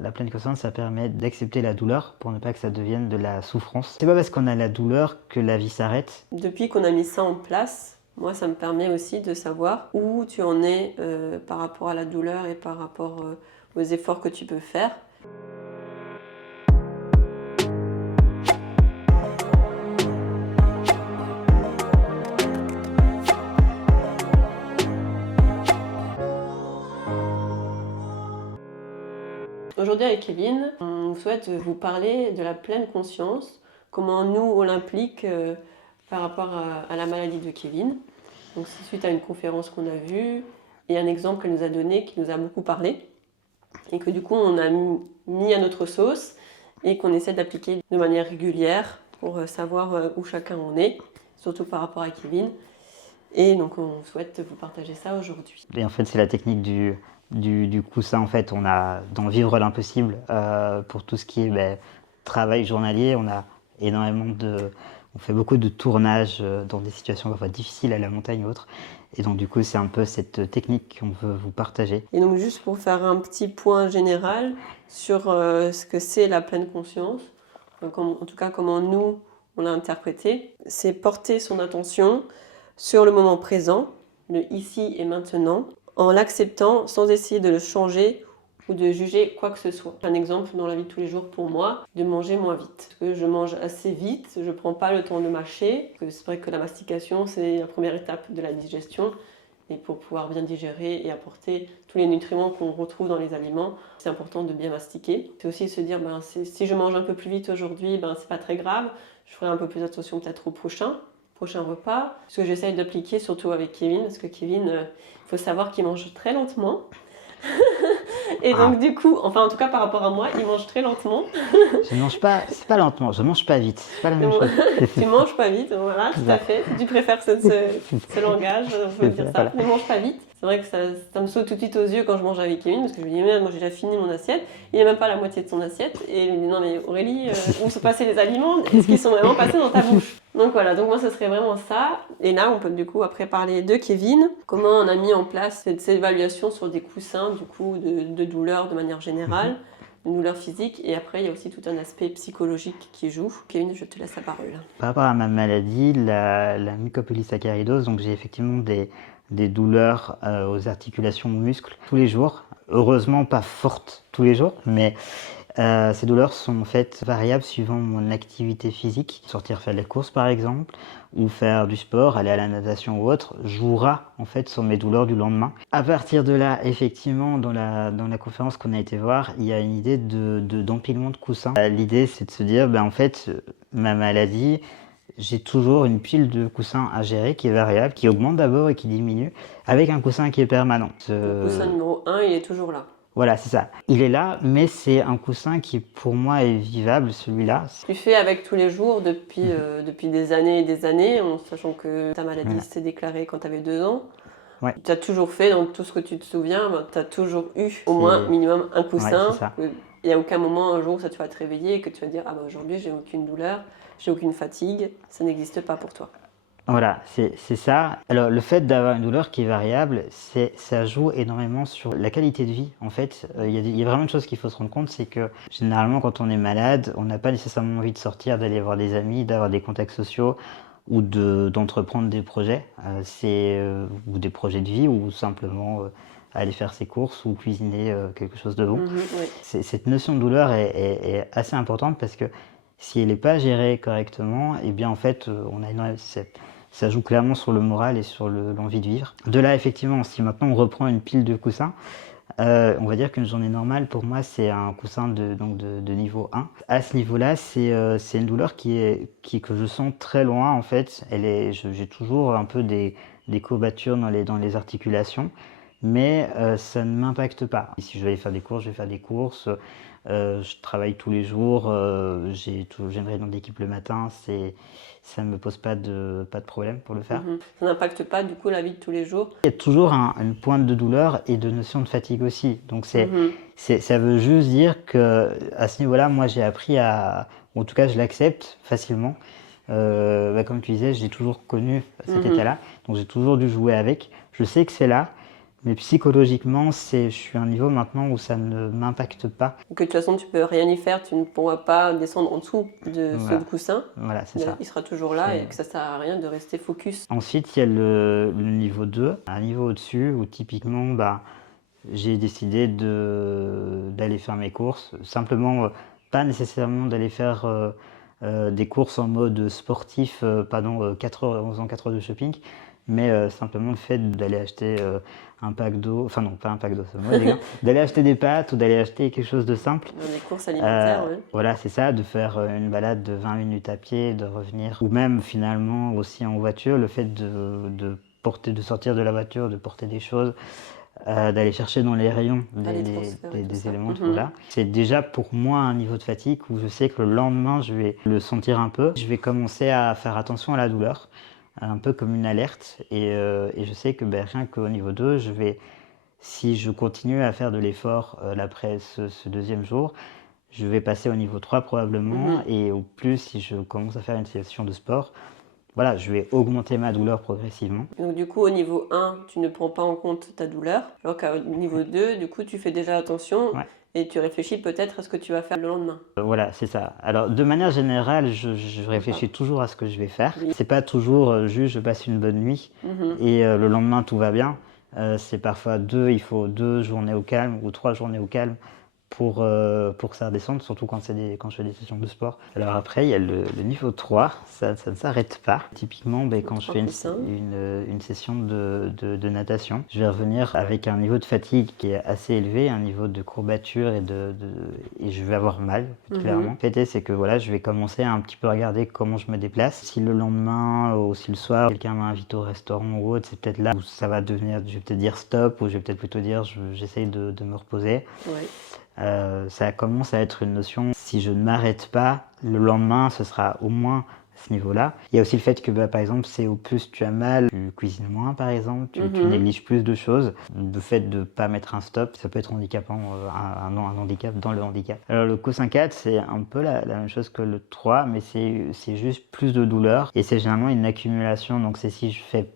la pleine conscience, ça permet d'accepter la douleur pour ne pas que ça devienne de la souffrance. C'est pas parce qu'on a la douleur que la vie s'arrête. Depuis qu'on a mis ça en place, moi, ça me permet aussi de savoir où tu en es par rapport à la douleur et par rapport aux efforts que tu peux faire. Aujourd'hui avec Kevin, on souhaite vous parler de la pleine conscience, comment nous on l'implique par rapport à la maladie de Kevin. Donc c'est suite à une conférence qu'on a vue et un exemple qu'elle nous a donné qui nous a beaucoup parlé et que du coup on a mis à notre sauce et qu'on essaie d'appliquer de manière régulière pour savoir où chacun en est, surtout par rapport à Kevin. Et donc on souhaite vous partager ça aujourd'hui. Et en fait, c'est la technique du coussin. En fait, on a dans Vivre l'impossible, pour tout ce qui est travail journalier, on a énormément on fait beaucoup de tournages dans des situations parfois difficiles à la montagne ou autre. Et donc du coup, c'est un peu cette technique qu'on veut vous partager. Et donc juste pour faire un petit point général sur ce que c'est la pleine conscience, en tout cas comment nous on l'a interprété, c'est porter son attention sur le moment présent, le ici et maintenant, en l'acceptant sans essayer de le changer ou de juger quoi que ce soit. Un exemple dans la vie de tous les jours pour moi, de manger moins vite. Parce que je mange assez vite, je ne prends pas le temps de mâcher. C'est vrai que la mastication, c'est la première étape de la digestion. Et pour pouvoir bien digérer et apporter tous les nutriments qu'on retrouve dans les aliments, c'est important de bien mastiquer. C'est aussi se dire, si je mange un peu plus vite aujourd'hui, c'est pas très grave. Je ferai un peu plus attention peut-être au prochain repas. Ce que j'essaye d'appliquer surtout avec Kevin, parce que Kevin, il faut savoir qu'il mange très lentement. Et donc du coup, enfin en tout cas par rapport à moi, il mange très lentement. Je mange pas, c'est pas lentement, je mange pas vite, c'est pas la même chose. Tu manges pas vite, voilà, tout à fait. Tu préfères ce langage, on peut dire ça. Voilà. Ne mange pas vite. C'est vrai que ça me saute tout de suite aux yeux quand je mange avec Kevin, parce que je lui dis, mais moi j'ai déjà fini mon assiette. Il n'est même pas la moitié de son assiette. Et il me dit, non mais Aurélie, où sont passés les aliments? Est-ce qu'ils sont vraiment passés dans ta bouche? Donc voilà, donc moi ce serait vraiment ça. Et là, on peut du coup après parler de Kevin, comment on a mis en place cette évaluation sur des coussins, du coup, de douleur de manière générale. Une douleur physique, et après il y a aussi tout un aspect psychologique qui joue. Kevin, je te laisse la parole. Par rapport à ma maladie, la mucopolysaccharidose, donc j'ai effectivement des douleurs aux articulations, aux muscles tous les jours. Heureusement pas fortes tous les jours, mais ces douleurs sont en fait variables suivant mon activité physique. Sortir faire les courses par exemple, ou faire du sport, aller à la natation ou autre, jouera en fait sur mes douleurs du lendemain. À partir de là, effectivement, dans la conférence qu'on a été voir, il y a une idée d'empilement de coussins. L'idée c'est de se dire, en fait, ma maladie, j'ai toujours une pile de coussins à gérer qui est variable, qui augmente d'abord et qui diminue, avec un coussin qui est permanent. Le coussin numéro 1, il est toujours là. Voilà, c'est ça. Il est là, mais c'est un coussin qui, pour moi, est vivable, celui-là. Tu fais avec tous les jours depuis des années et des années, en sachant que ta maladie s'est déclarée quand tu avais 2 ans. Ouais. Tu as toujours fait, dans tout ce que tu te souviens, tu as toujours eu au moins minimum un coussin. Ouais, il n'y a aucun moment, un jour, où tu vas te réveiller et que tu vas dire « Ah aujourd'hui, j'ai aucune douleur, j'ai aucune fatigue », ça n'existe pas pour toi. Voilà, c'est ça. Alors, le fait d'avoir une douleur qui est variable, ça joue énormément sur la qualité de vie. En fait, il y a vraiment une chose qu'il faut se rendre compte, c'est que généralement, quand on est malade, on n'a pas nécessairement envie de sortir, d'aller voir des amis, d'avoir des contacts sociaux ou d'entreprendre des projets, ou des projets de vie, ou simplement aller faire ses courses ou cuisiner quelque chose de bon. Oui. Cette notion de douleur est assez importante parce que si elle n'est pas gérée correctement, eh bien en fait, ça joue clairement sur le moral et sur l'envie de vivre. De là, effectivement, si maintenant on reprend une pile de coussins, on va dire qu'une journée normale, pour moi, c'est un coussin de niveau 1. À ce niveau-là, c'est une douleur que je sens très loin, en fait. J'ai toujours un peu des courbatures dans les articulations, mais ça ne m'impacte pas. Si je vais aller faire des courses, je vais faire des courses. Je travaille tous les jours, j'ai une réunion d'équipe le matin, ça ne me pose pas de problème pour le faire. Ça n'impacte pas du coup la vie de tous les jours. Il y a toujours une pointe de douleur et de notion de fatigue aussi. Donc ça veut juste dire qu'à ce niveau-là, moi j'ai appris en tout cas je l'accepte facilement. Comme tu disais, j'ai toujours connu cet état-là, donc j'ai toujours dû jouer avec. Je sais que c'est là, Mais psychologiquement, je suis à un niveau maintenant où ça ne m'impacte pas. Que de toute façon, tu peux rien y faire, tu ne pourras pas descendre en dessous de ce Voilà, coussin. voilà, c'est ça. Il sera toujours là C'est- et que ça sert à rien de rester focus. Ensuite, il y a le niveau 2, un niveau au-dessus où typiquement, bah, j'ai décidé d'aller faire mes courses. Simplement, pas nécessairement d'aller faire des courses en mode sportif pendant 4 heures, en faisant 4 heures de shopping, mais simplement le fait d'aller acheter un pack d'eau, enfin non, pas un pack d'eau, c'est mauvais exemple, d'aller acheter des pâtes ou d'aller acheter quelque chose de simple. Dans les courses alimentaires, ouais. Voilà, c'est ça, de faire une balade de 20 minutes à pied, de revenir, ou même finalement aussi en voiture, le fait de sortir de la voiture, de porter des choses, d'aller chercher dans les rayons Les transferts et tout des ça. éléments, voilà. C'est déjà pour moi un niveau de fatigue où je sais que le lendemain, je vais le sentir un peu. Je vais commencer à faire attention à la douleur, un peu comme une alerte. Et je sais que rien qu'au niveau 2, si je continue à faire de l'effort après ce deuxième jour, je vais passer au niveau 3 probablement. Et au plus, si je commence à faire une session de sport, voilà, je vais augmenter ma douleur progressivement. Donc du coup, au niveau 1, tu ne prends pas en compte ta douleur, alors qu'au niveau 2, du coup, tu fais déjà attention Ouais. et tu réfléchis peut-être à ce que tu vas faire le lendemain. Voilà, c'est ça. Alors, de manière générale, je réfléchis toujours à ce que je vais faire. Oui. C'est pas toujours juste je passe une bonne nuit et le lendemain tout va bien. C'est parfois il faut 2 journées au calme ou 3 journées au calme pour que ça redescende, surtout quand je fais des sessions de sport. Alors après, il y a le niveau 3, ça ne s'arrête pas. Typiquement, quand je fais une session de natation, je vais revenir avec un niveau de fatigue qui est assez élevé, un niveau de courbature et je vais avoir mal, clairement. Le fait c'est que voilà, je vais commencer à un petit peu regarder comment je me déplace. Si le lendemain ou si le soir, quelqu'un m'invite au restaurant ou autre, c'est peut-être là où ça va devenir, je vais peut-être dire stop, ou je vais peut-être plutôt dire j'essaye de me reposer. Ouais. Ça commence à être une notion, si je ne m'arrête pas, le lendemain, ce sera au moins à ce niveau-là. Il y a aussi le fait que, par exemple, c'est au plus tu as mal, tu cuisines moins, par exemple, tu négliges plus de choses. Le fait de ne pas mettre un stop, ça peut être handicapant, un handicap dans le handicap. Alors le coussin 4, c'est un peu la même chose que le 3, mais c'est juste plus de douleur. Et c'est généralement une accumulation, donc c'est si je fais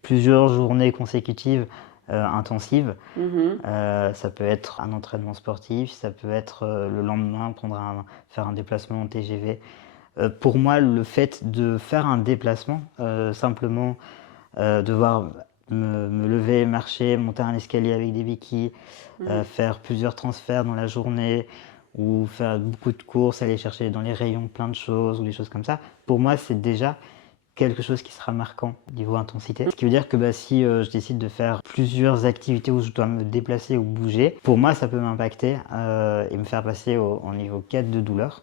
plusieurs journées consécutives intensive. Ça peut être un entraînement sportif, ça peut être le lendemain faire un déplacement en TGV. Pour moi, le fait de faire un déplacement, simplement devoir me lever, marcher, monter un escalier avec des béquilles, faire plusieurs transferts dans la journée, ou faire beaucoup de courses, aller chercher dans les rayons plein de choses, ou des choses comme ça, pour moi, c'est déjà quelque chose qui sera marquant niveau intensité. Ce qui veut dire que si je décide de faire plusieurs activités où je dois me déplacer ou bouger, pour moi ça peut m'impacter et me faire passer au niveau 4 de douleur,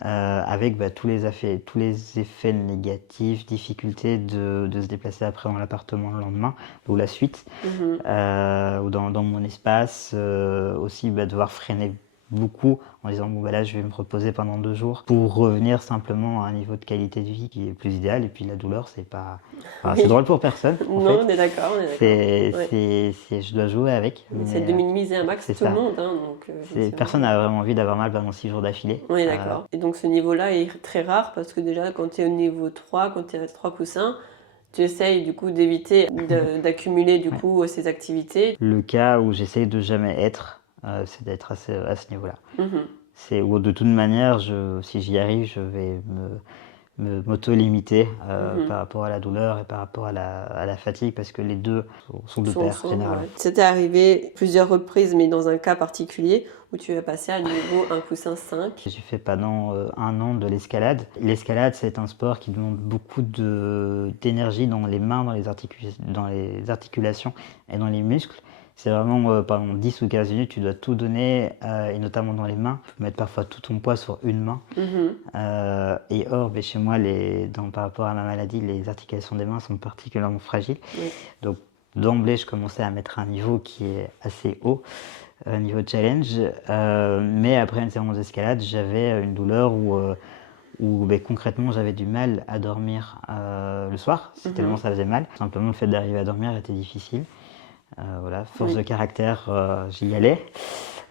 avec tous les effets négatifs, difficultés de se déplacer après dans l'appartement le lendemain ou la suite, ou dans mon espace, aussi devoir freiner beaucoup en disant là je vais me reposer pendant 2 jours pour revenir simplement à un niveau de qualité de vie qui est plus idéal. Et puis la douleur, c'est pas c'est drôle pour personne en Non, fait. on est d'accord. Je dois jouer avec, C'est de minimiser un max tout le monde, hein, donc personne n'a vraiment envie d'avoir mal pendant 6 jours d'affilée. Oui, d'accord. Et donc ce niveau-là est très rare parce que déjà quand tu es au niveau 3, quand tu es à 3 coussins, tu essayes du coup d'éviter d'accumuler du coup ces activités. Le cas où j'essaye de jamais être, c'est d'être à ce niveau-là. Ou de toute manière, si j'y arrive, je vais m'auto-limiter par rapport à la douleur et par rapport à la fatigue, parce que les deux sont de pair, généralement. Ouais. C'était arrivé plusieurs reprises, mais dans un cas particulier où tu es passé à niveau un coussin 5. J'ai fait pendant 1 an de l'escalade. L'escalade, c'est un sport qui demande beaucoup d'énergie dans les mains, dans les articulations et dans les muscles. C'est vraiment pendant 10 ou 15 minutes, tu dois tout donner, et notamment dans les mains. Tu peux mettre parfois tout ton poids sur une main. Et or, chez moi, par rapport à ma maladie, les articulations des mains sont particulièrement fragiles. Oui. Donc d'emblée, je commençais à mettre un niveau qui est assez haut, niveau challenge. Mais après une séance d'escalade, j'avais une douleur où concrètement j'avais du mal à dormir le soir, tellement ça faisait mal. Simplement le fait d'arriver à dormir était difficile. Force de caractère, j'y allais.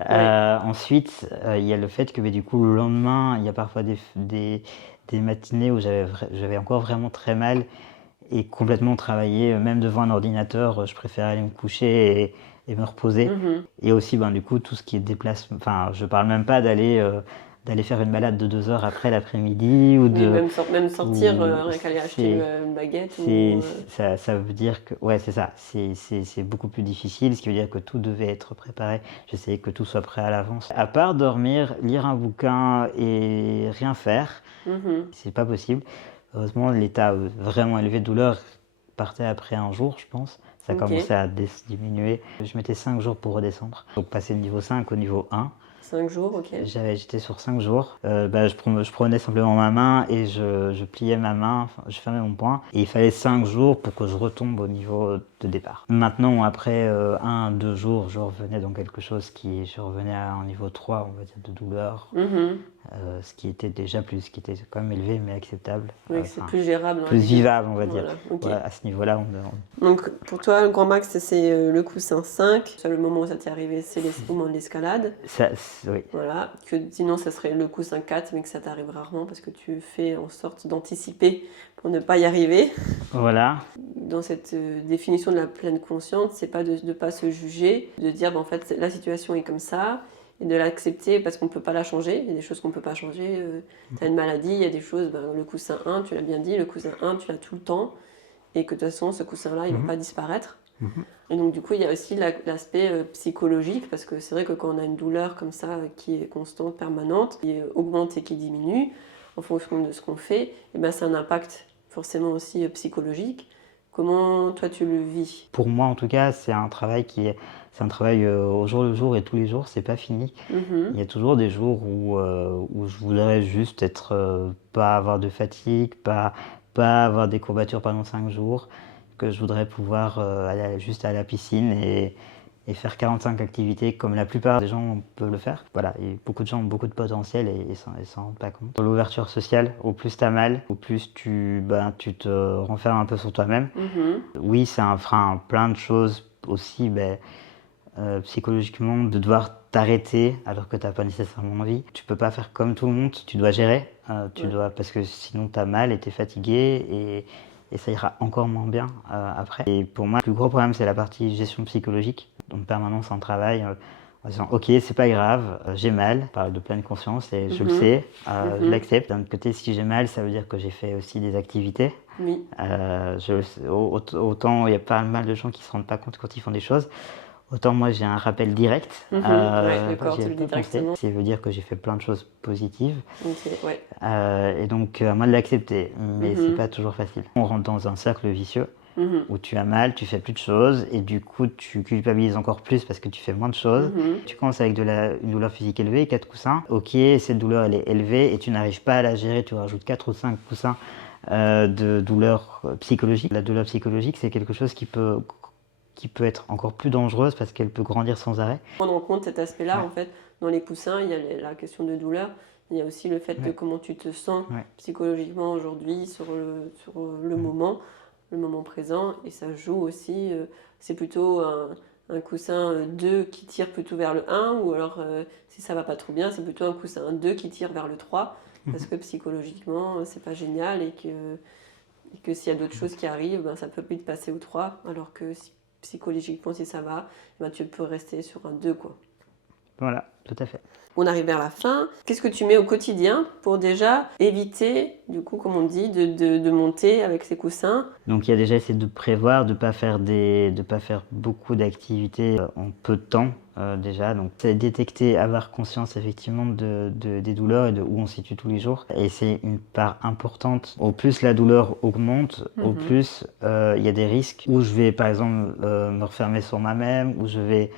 Ensuite, il y a le fait que du coup le lendemain, il y a parfois des matinées où j'avais encore vraiment très mal et complètement travailler, même devant un ordinateur, je préfère aller me coucher et me reposer. Mhm. Et aussi, ben, du coup, tout ce qui est déplacement, enfin, je parle même pas d'aller faire une balade de 2 heures après l'après-midi ou Oui, de... même sortir, ou rien qu'aller acheter c'est, une baguette c'est, ou... ça veut dire que, ouais, c'est ça, c'est beaucoup plus difficile, ce qui veut dire que tout devait être préparé. J'essayais que tout soit prêt à l'avance. À part dormir, lire un bouquin et rien faire, Mhm. c'est pas possible. Heureusement, l'état vraiment élevé de douleur partait après un jour, je pense. Ça Ok. commençait à diminuer. Je mettais 5 jours pour redescendre. Donc passer de niveau 5 au niveau 1. 5 jours, ok. J'étais sur 5 jours. Je prenais simplement ma main et je pliais ma main, enfin, je fermais mon poing. Et il fallait 5 jours pour que je retombe au niveau de départ. Maintenant, après 1-2 jours, je revenais dans quelque chose je revenais à un niveau 3, on va dire, de douleur. Mhm. Ce qui était ce qui était quand même élevé mais acceptable. Oui, que c'est plus gérable dans la Plus vie. vivable, on va dire. Voilà, ok. Ouais, à ce niveau-là, Donc pour toi, le grand max, c'est le coussin 5. Le moment où ça t'est arrivé, c'est au moment de l'escalade. oui. Voilà. Que sinon, ça serait le coussin 4, mais que ça t'arrive rarement parce que tu fais en sorte d'anticiper pour ne pas y arriver. Voilà. Dans cette définition de la pleine conscience, c'est pas de ne pas se juger, de dire en fait la situation est comme ça et de l'accepter parce qu'on ne peut pas la changer. Il y a des choses qu'on ne peut pas changer. Tu as une maladie, il y a des choses, le coussin 1, tu l'as bien dit, le coussin 1, tu l'as tout le temps et que de toute façon, ce coussin-là, il ne va pas disparaître. Et donc du coup, il y a aussi l'aspect psychologique parce que c'est vrai que quand on a une douleur comme ça qui est constante, permanente, qui augmente et qui diminue en fonction de ce qu'on fait, et ben, c'est un impact forcément aussi psychologique. Comment toi tu le vis? Pour moi, en tout cas, c'est un travail au jour le jour et tous les jours, c'est pas fini. Il y a toujours des jours où je voudrais juste pas avoir de fatigue, pas avoir des courbatures pendant 5 jours, que je voudrais pouvoir aller juste à la piscine et faire 45 activités comme la plupart des gens peuvent le faire. Voilà, et beaucoup de gens ont beaucoup de potentiel et ils s'en rendent pas compte. L'ouverture sociale, au plus t'as mal, au plus tu te renfermes un peu sur toi-même. Oui, c'est un frein à plein de choses aussi, psychologiquement, de devoir t'arrêter alors que t'as pas nécessairement envie. Tu peux pas faire comme tout le monde, tu dois gérer, parce que sinon t'as mal et t'es fatigué et ça ira encore moins bien après. Et pour moi, le plus gros problème, c'est la partie gestion psychologique, donc permanence en travail. En disant, ok, c'est pas grave, j'ai mal, je parle de pleine conscience et je le sais, je l'accepte. D'un autre côté, si j'ai mal, ça veut dire que j'ai fait aussi des activités. Oui. Autant il y a pas mal de gens qui se rendent pas compte quand ils font des choses. Autant moi j'ai un rappel direct. Ouais, d'accord, tu le dis directement. Ça veut dire que j'ai fait plein de choses positives. Ok, ouais. Et donc à moi de l'accepter, mais c'est pas toujours facile. On rentre dans un cercle vicieux où tu as mal, tu fais plus de choses et du coup tu culpabilises encore plus parce que tu fais moins de choses. Tu commences avec une douleur physique élevée, 4 coussins. Ok, cette douleur elle est élevée et tu n'arrives pas à la gérer, tu rajoutes 4 ou 5 coussins de douleur psychologique. La douleur psychologique c'est quelque chose qui peut être encore plus dangereuse parce qu'elle peut grandir sans arrêt. Prendre en compte cet aspect-là, en fait, dans les coussins, il y a la question de douleur, il y a aussi le fait de comment tu te sens psychologiquement aujourd'hui sur le moment présent, et ça joue aussi, c'est plutôt un coussin 2 qui tire plutôt vers le 1, ou alors si ça va pas trop bien, c'est plutôt un coussin 2 qui tire vers le 3, parce que psychologiquement, c'est pas génial, et que s'il y a d'autres choses qui arrivent, ben, ça peut vite passer au 3, alors que psychologiquement, si ça va, ben, tu peux rester sur un 2, quoi. Voilà, tout à fait. On arrive vers la fin. Qu'est-ce que tu mets au quotidien pour déjà éviter, du coup, comme on dit, de monter avec ces coussins? Donc il y a déjà essayer de prévoir, de pas faire beaucoup d'activités en peu de temps déjà. Donc c'est détecter, avoir conscience effectivement des douleurs et de où on se situe tous les jours. Et c'est une part importante. Au plus la douleur augmente, au plus il y a des risques où je vais par exemple me refermer sur moi-même, où je vais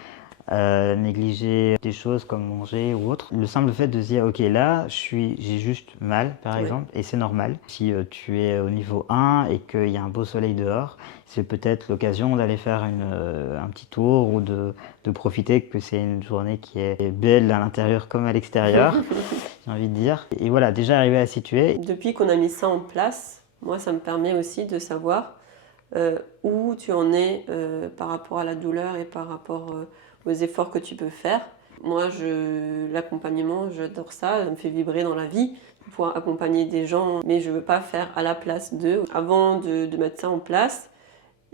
négliger des choses comme manger ou autre. Le simple fait de se dire ok là j'ai juste mal par exemple et c'est normal. Si tu es au niveau 1 et qu'il y a un beau soleil dehors, c'est peut-être l'occasion d'aller faire un petit tour ou de profiter que c'est une journée qui est belle à l'intérieur comme à l'extérieur, j'ai envie de dire. Et voilà, déjà arriver à situer. Depuis qu'on a mis ça en place, moi ça me permet aussi de savoir où tu en es par rapport à la douleur et par rapport aux efforts que tu peux faire. moi, l'accompagnement, j'adore ça, ça me fait vibrer dans la vie, pouvoir accompagner des gens, mais je veux pas faire à la place d'eux. Avant de mettre ça en place,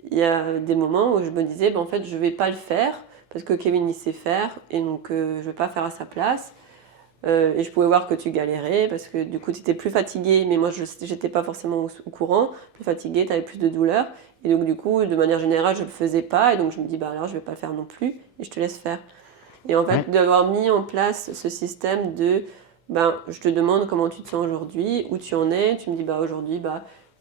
il y a des moments où je me disais, en fait, je vais pas le faire parce que Kevin, il sait faire et donc je vais pas faire à sa place. Et je pouvais voir que tu galérais parce que du coup tu étais plus fatiguée, mais moi j'étais pas forcément au courant, plus fatiguée, tu avais plus de douleur. Et donc du coup, de manière générale, je le faisais pas et donc je me dis alors je vais pas le faire non plus et je te laisse faire. Et en fait, d'avoir mis en place ce système de je te demande comment tu te sens aujourd'hui, où tu en es, tu me dis aujourd'hui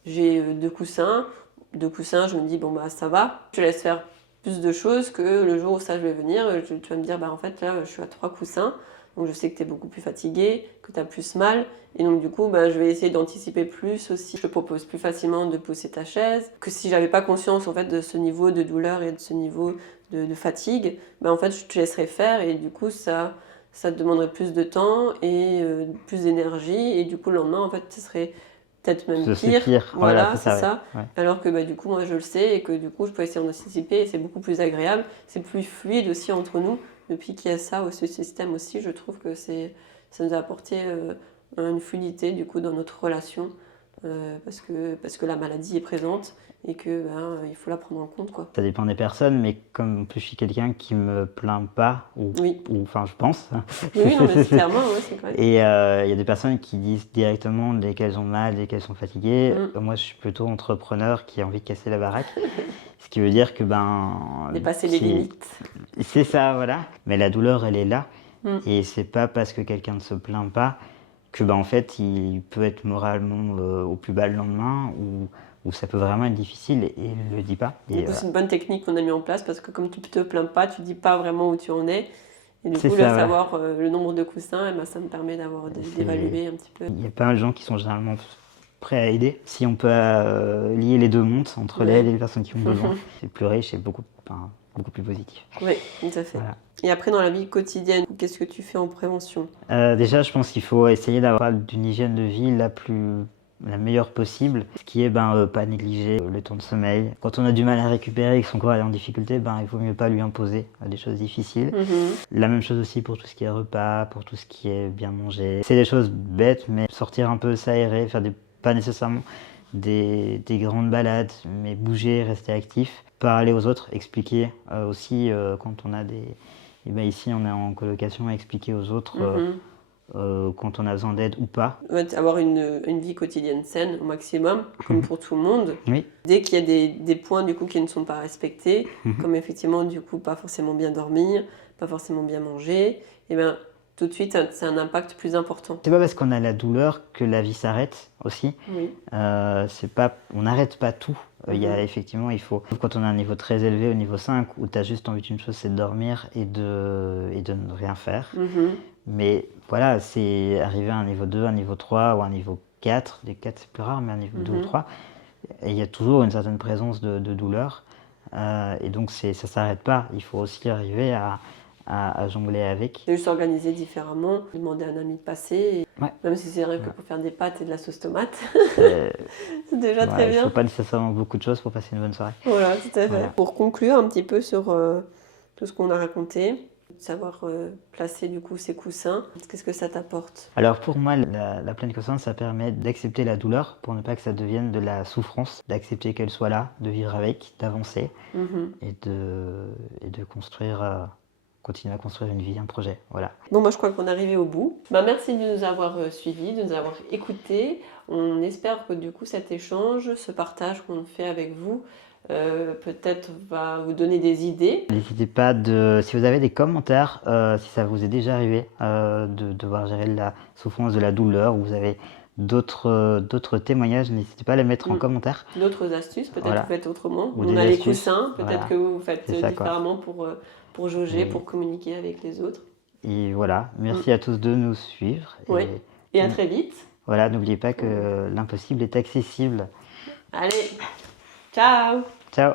j'ai 2 coussins, je me dis ça va, je te laisse faire plus de choses que le jour où ça je vais venir, tu vas me dire en fait là je suis à 3 coussins. Donc je sais que tu es beaucoup plus fatigué, que tu as plus mal. Et donc du coup, je vais essayer d'anticiper plus aussi. Je te propose plus facilement de pousser ta chaise. Que si j'avais pas conscience en fait de ce niveau de douleur et de ce niveau de fatigue, en fait je te laisserais faire et du coup ça te demanderait plus de temps et plus d'énergie. Et du coup le lendemain en fait ce serait peut-être même pire. Voilà, c'est ça. Ouais. Alors que du coup moi je le sais et que du coup je peux essayer d'anticiper et c'est beaucoup plus agréable. C'est plus fluide aussi entre nous. Depuis qu'il y a ça, ce système aussi, je trouve que ça nous a apporté une fluidité du coup dans notre relation parce que la maladie est présente et que il faut la prendre en compte quoi. Ça dépend des personnes, mais comme je suis quelqu'un qui me plaint pas ou enfin je pense. Oui, non, mais clairement, c'est correct. Et il y a des personnes qui disent directement dès qu'elles ont mal, dès qu'elles sont fatiguées. Moi, je suis plutôt entrepreneur qui a envie de casser la baraque. Ce qui veut dire que dépasser les limites. C'est ça, voilà. Mais la douleur, elle est là. Et c'est pas parce que quelqu'un ne se plaint pas que en fait, il peut être moralement au plus bas le lendemain ou ça peut vraiment être difficile et il ne le dit pas. Du coup, c'est une bonne technique qu'on a mis en place parce que comme tu te plains pas, tu dis pas vraiment où tu en es. Et du coup, savoir le nombre de coussins, ça me permet d'évaluer un petit peu. Il y a pas mal de gens qui sont généralement prêts à aider. Si on peut lier les deux mondes entre l'aide et les personnes qui ont besoin, c'est plus riche et beaucoup plus positif. Oui, tout à fait. Voilà. Et après, dans la vie quotidienne, qu'est-ce que tu fais en prévention ? Déjà, je pense qu'il faut essayer d'avoir une hygiène de vie la meilleure possible, ce qui est pas négliger le temps de sommeil. Quand on a du mal à récupérer et que son corps est en difficulté, il vaut mieux pas lui imposer des choses difficiles. La même chose aussi pour tout ce qui est repas, pour tout ce qui est bien manger. C'est des choses bêtes, mais sortir un peu, s'aérer, faire pas nécessairement des grandes balades, mais bouger, rester actif, parler aux autres, expliquer aussi quand on a ici on est en colocation, expliquer aux autres quand on a besoin d'aide ou pas. Avoir une vie quotidienne saine au maximum, comme pour tout le monde. Oui. Dès qu'il y a des points du coup qui ne sont pas respectés, comme effectivement du coup pas forcément bien dormir, pas forcément bien manger, tout de suite c'est un impact plus important. C'est pas parce qu'on a la douleur que la vie s'arrête aussi. Oui. On n'arrête pas tout. Il y a effectivement, quand on a un niveau très élevé, au niveau 5, où tu as juste envie d'une chose, c'est de dormir et de ne rien faire. Mais voilà, c'est arrivé à un niveau 2, un niveau 3 ou un niveau 4. Les 4 c'est plus rare, mais un niveau 2 ou 3. Et il y a toujours une certaine présence de douleur. Et donc ça ne s'arrête pas. Il faut aussi arriver à jongler avec. Juste s'organiser différemment, demander à un ami de passer, même si c'est rien que pour faire des pâtes et de la sauce tomate, c'est déjà très bien. Il ne faut pas nécessairement beaucoup de choses pour passer une bonne soirée. Voilà, tout à fait. Voilà. Pour conclure un petit peu sur tout ce qu'on a raconté, savoir placer du coup ses coussins, qu'est-ce que ça t'apporte ? Alors pour moi, la pleine conscience, ça permet d'accepter la douleur pour ne pas que ça devienne de la souffrance, d'accepter qu'elle soit là, de vivre avec, d'avancer et de construire... continuer à construire une vie, un projet, voilà. Bon, moi je crois qu'on est arrivé au bout. Merci de nous avoir suivis, de nous avoir écoutés. On espère que du coup cet échange, ce partage qu'on fait avec vous, peut-être va vous donner des idées. N'hésitez pas, si vous avez des commentaires, si ça vous est déjà arrivé de devoir gérer la souffrance, de la douleur, ou vous avez d'autres témoignages, n'hésitez pas à les mettre en commentaire. D'autres astuces, peut-être que vous faites autrement. On a les coussins, peut-être que vous faites différemment pour jauger, pour communiquer avec les autres. Et voilà, merci à tous de nous suivre. Et à très vite. Voilà, n'oubliez pas que l'impossible est accessible. Allez, ciao. Ciao.